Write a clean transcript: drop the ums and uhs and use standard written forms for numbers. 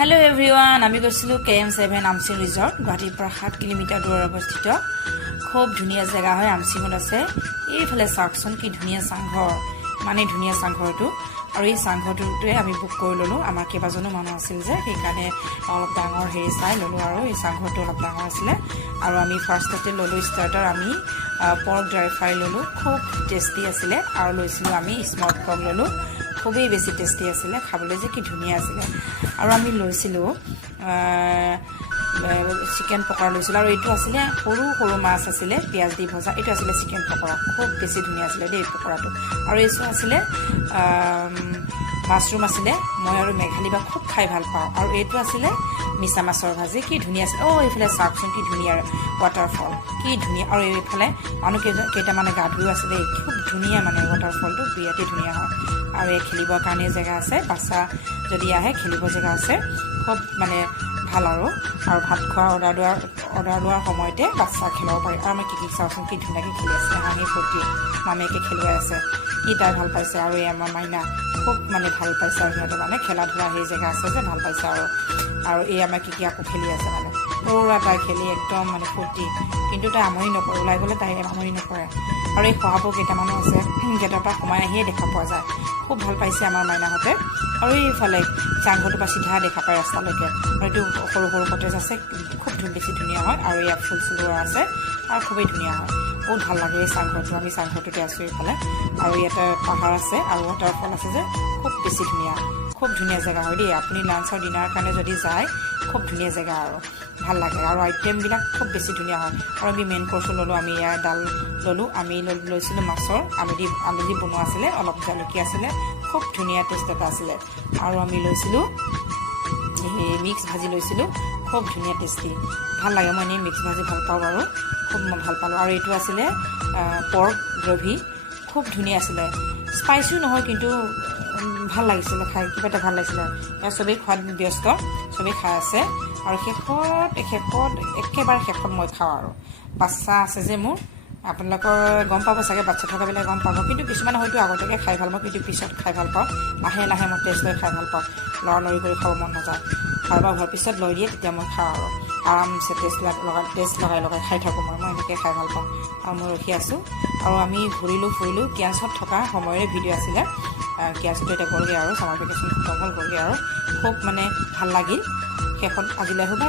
Hello everyone, আমি গৈছিলো KM7 Amchang resort গুৱাহাটীৰ পৰা 7 কিলোমিটাৰ দূৰত অৱস্থিত খুব ধুনীয়া জায়গা হয় আমচিংত আছে এইফালে চাকচন কি ধুনীয়া চাংঘৰ মানে ধুনীয়া চাংঘৰটো আৰু এই চাংঘৰটোতে আমি বুক কৰি ললো আমাৰ কেইবাজনো মানুহ আছিল যে সেইকাৰণে অলপ ডাঙৰ হেৰি চাই ললো আৰু এই চাংঘৰটো অলপ ডাঙৰ আছিল আৰু আমি ফাৰ্ষ্টতে ললো ষ্টাৰ্টাৰ আমি পৰ্ক ড্ৰাই ফ্ৰাই ললো খুব টেষ্টি আছিল আৰু লৈছিলো আমি স্মোক পৰ্ক ললো খুবই বেছি টেষ্টি আছিল খাবলৈ যে কি ধুনীয়া আছিল আৰু আমি লৈছিলো চিকেন পকৰা লৈছিলো আৰু এইটো আছিল সৰু সৰু মাছ আছিল পিয়াজ দি ভজা এইটো আছিল চিকেন পকৰা খুব বেছি ধুনীয়া আছিল দেই পকৰাটো আৰু এইটো আছিল মাছৰুম আছিল মই আৰু মেঘালী বা খুব খাই ভাল পাওঁ আৰু এইটো আছিল মিছা মাছৰ ভাজি কি ধুনীয়া আছিল এইফালে চাওকচোন কি ধুনীয়া ৱাটাৰফল কি ধুনীয়া আৰু এইফালে মানুহ কেইটামানে গা ধুই আছে দেই খুব ধুনীয়া মানে ৱাটাৰফলটো বিৰাটেই ধুনীয়া হয় আৰু এই খেলিবৰ কাৰণে জেগা আছে বাচ্চা যদি আহে খেলিব জেগা আছে খুব মানে ভাল আৰু ভাত খোৱা অৰ্ডাৰ লোৱাৰ সময়তে বাচ্চা খেলাব পাৰি আৰু আমি কি চাওঁচোন কি ধুনীয়াকৈ খেলি আছে হাঁহি ফূৰ্তি মামীয়েকে খেলুৱাই আছে কি তাই ভাল পাইছে আৰু এই আমাৰ মাইনা খুব মানে ভাল পাইছে আৰু সিহঁতে মানে খেলা ধূলা সেই জেগা আছে যে ভাল পাইছে আৰু এই আমাৰ কি আকৌ খেলি আছে মানে পুৰা তাই খেলি একদম মানে ফূৰ্তি কিন্তু তাই আমনি নকৰে ওলাই গ'লে তাই আমনি নকৰে আৰু এই শহাপহু কেইটামানো আছে গেটৰ পৰা সোমাই আহিয়ে দেখা পোৱা যায় খুব ভাল পাইছে আমাৰ মাইনাহঁতে আৰু এইফালে চাংঘৰটোৰ পৰা চিধা দেখা পায় ৰাস্তালৈকে আৰু এইটো সৰু সৰু কটেজ আছে খুব বেছি ধুনীয়া হয় আৰু ইয়াত ফুল চুলৰা আছে আৰু খুবেই ধুনীয়া হয় বহুত ভাল লাগে এই চাংঘৰটো আমি চাংঘৰটোতে আছোঁ এইফালে আৰু ইয়াতে পাহাৰ আছে আৰু ৱাটাৰফল আছে যে খুব বেছি ধুনীয়া খুব ধুনীয়া জেগা হয় দেই আপুনি লাঞ্চ আৰু ডিনাৰৰ কাৰণে যদি যায় খুব ধুনীয়া জেগা আৰু ভাল লাগে আৰু আইটেমবিলাক খুব বেছি ধুনীয়া হয় আৰু আমি মেইন কৰ্চো ল'লোঁ আমি ইয়াৰ ডাল ল'লোঁ আমি লৈছিলোঁ মাছৰ আলু দি বনোৱা আছিলে অলপ জালুকীয়া আছিলে খুব ধুনীয়া টেষ্ট এটা আছিলে আৰু আমি লৈছিলোঁ সেই মিক্স ভাজি লৈছিলোঁ খুব ধুনীয়া টেষ্টি ভাল লাগে মই এনেই মিক্স ভাজি ভাল পাওঁ বাৰু খুব ভাল পালোঁ আৰু এইটো আছিলে পৰ্ক গ্ৰেভি খুব ধুনীয়া আছিলে স্পাইচিও নহয় কিন্তু ভাল লাগিছিলে খাই কিবা এটা ভাল লাগিছিলে চবেই খোৱাত ব্যস্ত চবেই খাই আছে আৰু একেবাৰে শেষত মই খাওঁ আৰু বাচ্চা আছে যে মোৰ আপোনালোকৰ গম পাব চাগে বাচ্চা থকাবিলাক গম পাব কিন্তু কিছুমানে হয়তো আগতীয়াকৈ খাই ভাল পাওঁ কিন্তু পিছত খাই ভাল পাওঁ লাহে লাহে মই টেষ্ট লৈ খাই ভাল পাওঁ লৰালৰি কৰি খাব মন নাযায় কাৰোবাৰ ঘৰৰ পিছত লৈ দিয়ে তেতিয়া মই খাওঁ আৰু আৰামছে টেষ্ট লগাই খাই থাকোঁ মই এনেকৈ খাই ভাল পাওঁ আৰু মই ৰখি আছোঁ আৰু আমি ঘূৰিলোঁ ফুৰিলোঁ কেয়াছত থকা সময়ৰে ভিডিঅ' আছিলে কেয়াছটো এতিয়া গ'লগৈ আৰু ছামাৰ ভেকেশ্যন খতম হ'ল গ'লগৈ আৰু খুব মানে ভাল লাগিল শেষত আজিলৈ হ'ব